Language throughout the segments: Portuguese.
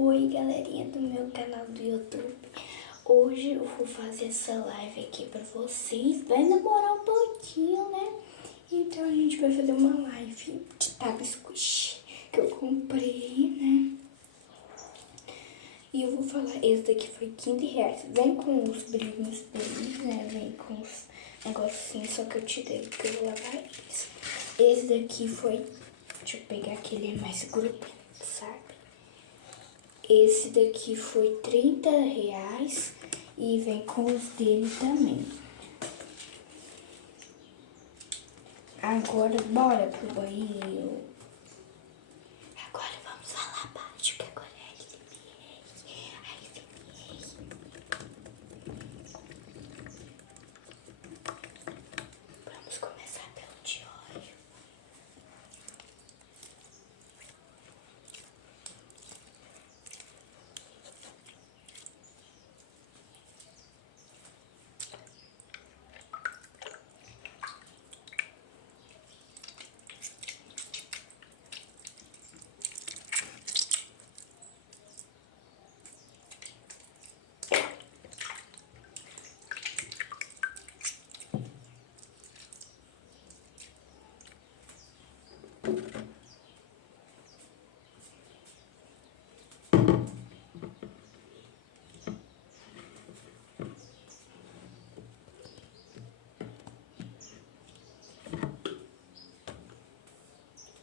Oi, galerinha do meu canal do YouTube. Hoje eu vou fazer essa live aqui pra vocês. Vai demorar um pouquinho, né? Então a gente vai fazer uma live de Tab Squish que eu comprei, né? E eu vou falar, esse daqui foi R$ 15. Vem com os brilhinhos deles, né? Vem com os negocinhos, só que eu tirei porque eu vou lavar eles. Esse daqui foi, deixa eu pegar que ele é mais grudento, sabe? Esse daqui foi R$ 30 e vem com os dele também. Agora, bora pro banheiro. Agora vamos falar baixo, que agora é ASMR. Vamos começar pelo de óleo.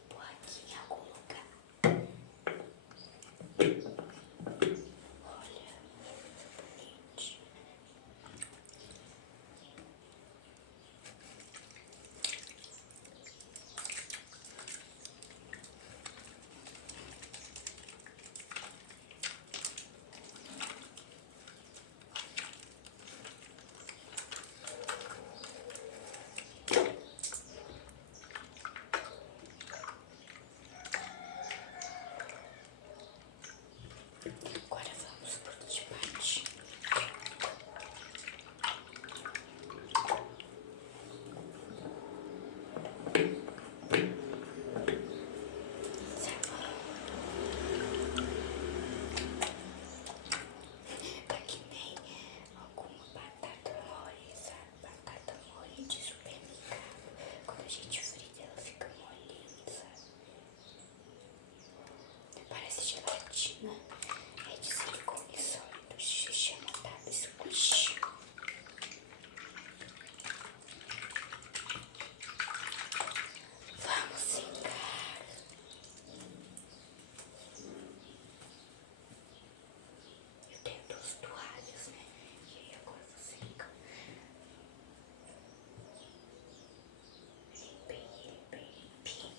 Vou aqui em algum lugar. Olha, bonito. Agora vamos pro de baixo. Tá que nem alguma batata mole, sabe? Batata mole de supermercado. Quando a gente frita, ela fica molinha, sabe? Parece gelatina. É de silicone sólido. Se chama Tab Squish. Vamos secar. Eu tenho 2 toalhas, né? E aí agora eu vou secar. Limpei, limpei, limpei.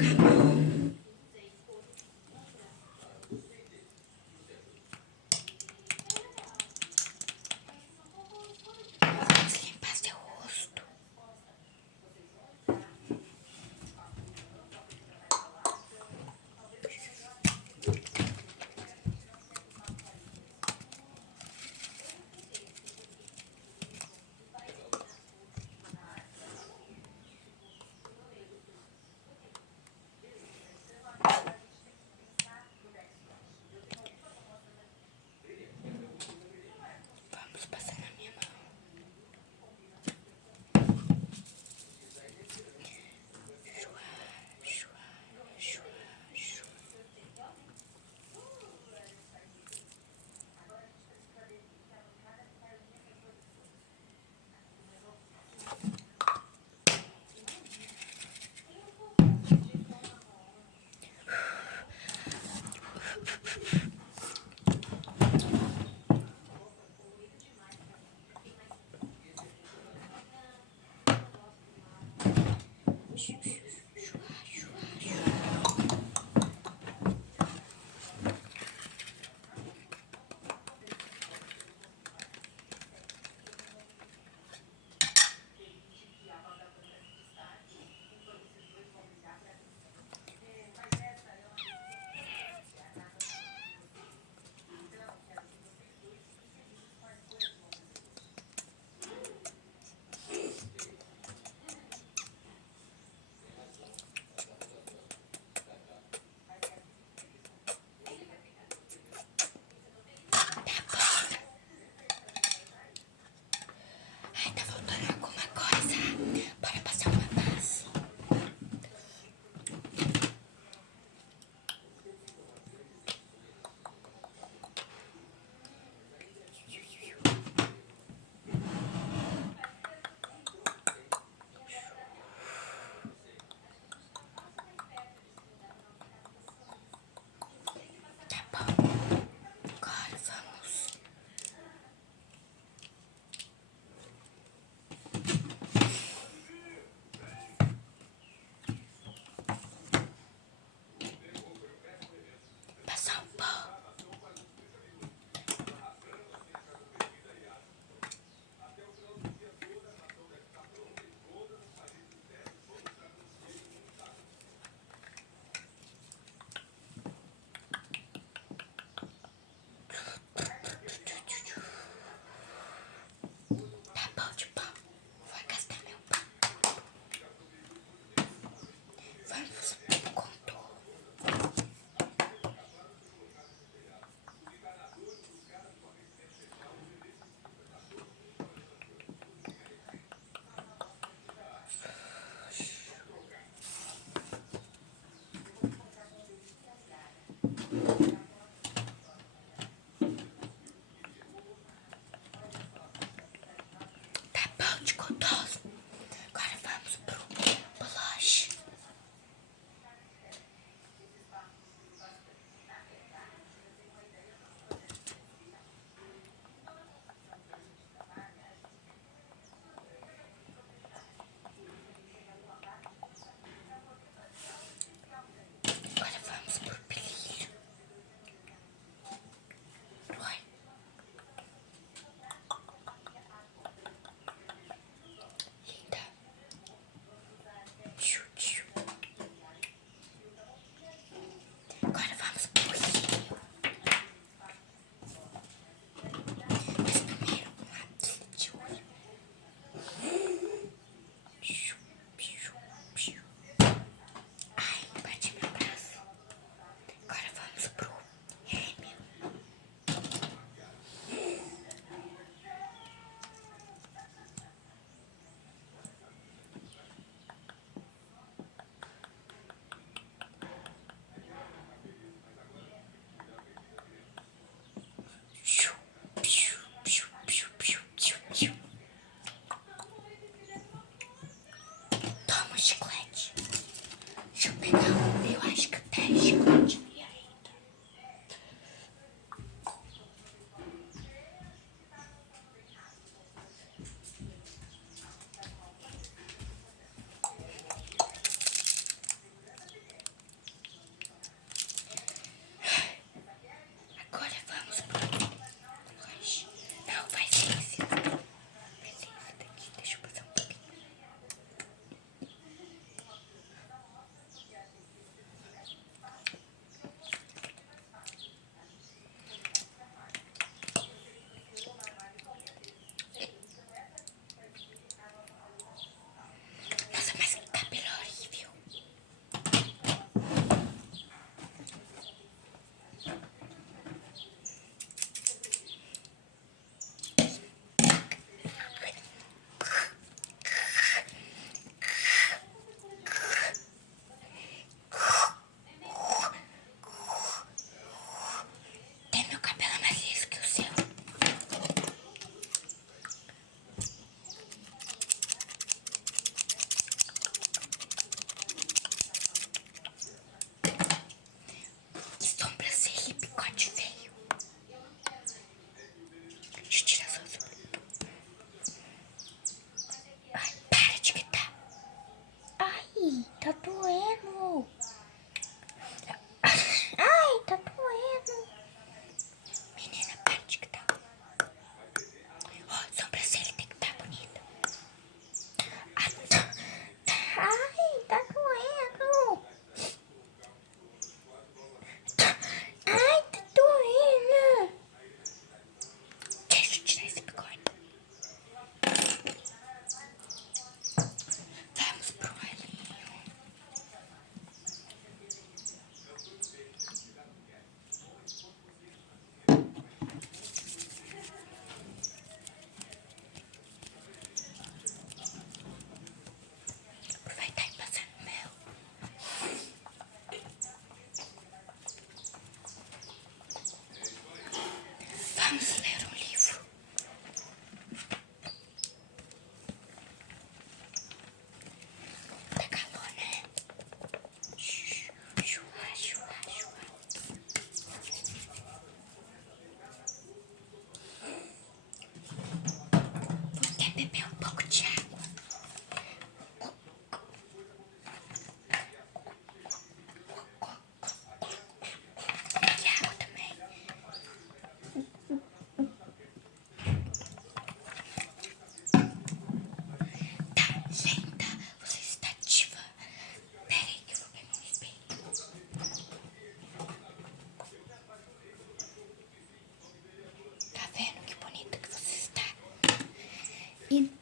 Vamos limpar seu rosto. Vamos passar na minha mão. Chua, chua, chua, chua.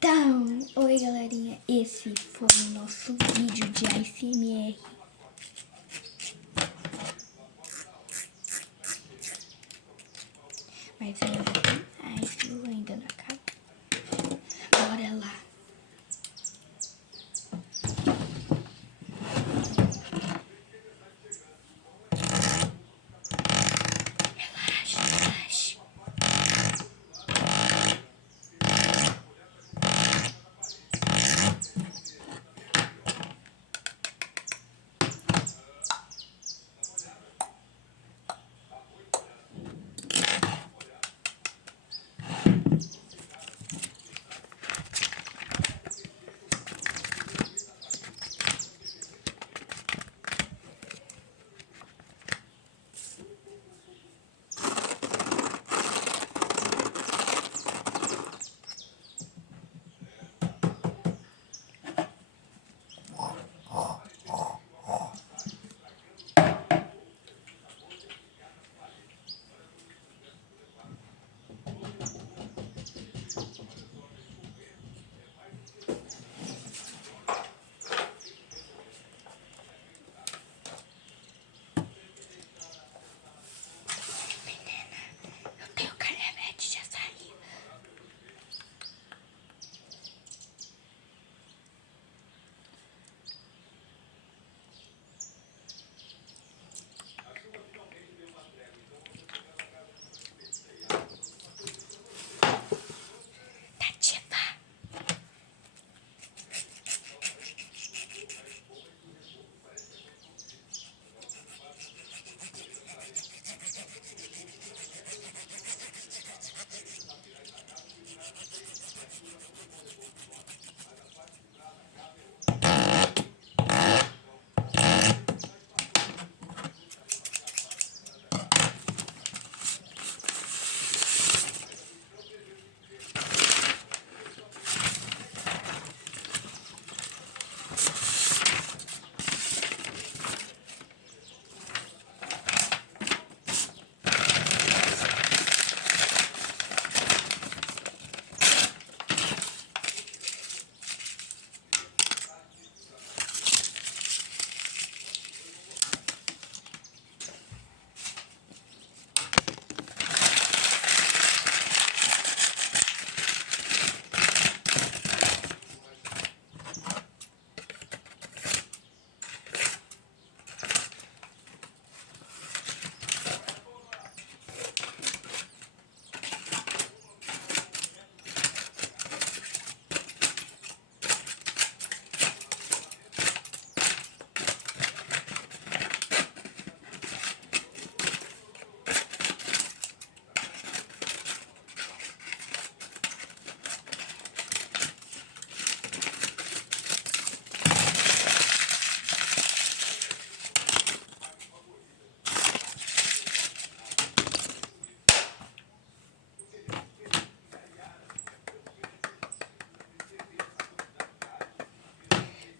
Então, oi galerinha, esse foi o nosso vídeo de ASMR. Mas ainda tem mais, viu? Ainda não acabou. Bora lá. Relaxa, relaxa. Eu tenho canivete, já saiu. Tativa.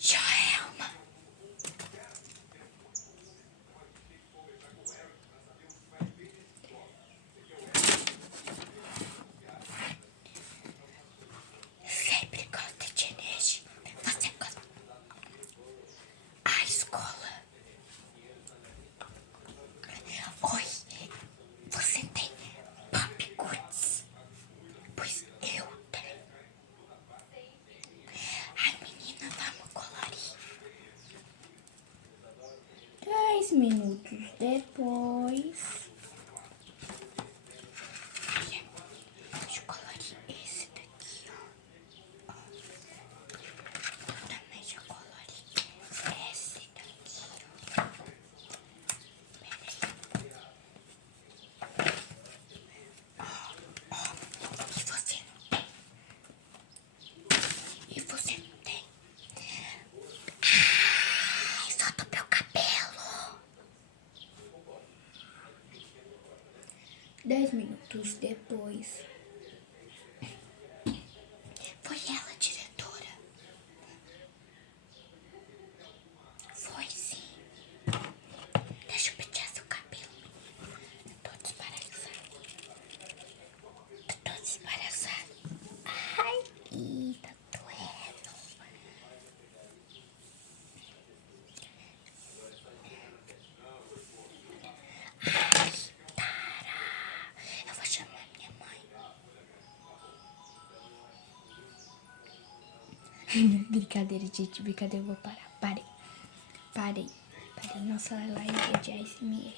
Joelma. Sempre gosta de energia. Você gosta. A escola. Oi, você tem Pop Goods? Pois eu tenho. Ai, menina, vamos colorir. 10 minutos depois. Olha, deixa eu colorir esse daqui, ó. Eu também já colori esse daqui, ó. Peraí. Ó, e você não tem? E você não tem? Ai, solta o meu cabelo. 10 minutos depois. Foi ela, diretora? Foi sim. Deixa eu pentear seu cabelo. Eu tô desembaraçada. Ai, tá Brincadeira, gente, brincadeira, eu vou parar. Parei. Nossa live é de ASMR.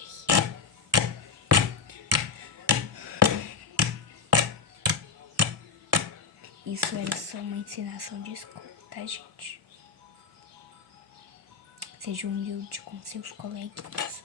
Isso era só uma ensinação de escola, tá, gente? Seja humilde com seus coleguinhas.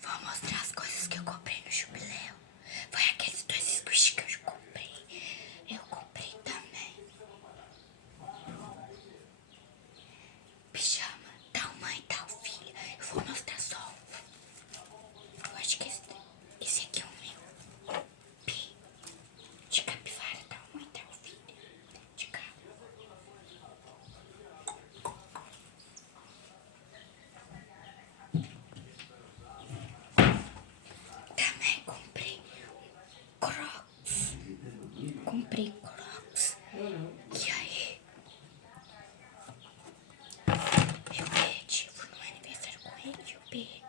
Vou mostrar as coisas que eu comprei no jubileu. Foi aqueles 2 squish que eu comprei. Eu comprei também pijama, tal mãe, tal filha. Eu vou mostrar só. Eu acho que esse aqui é o meu. Pi. De capivara, tal mãe, tal filha. De cabra. Também comprei Crocs. E aí? Eu perdi. Fui no aniversário com ele e eu perdi.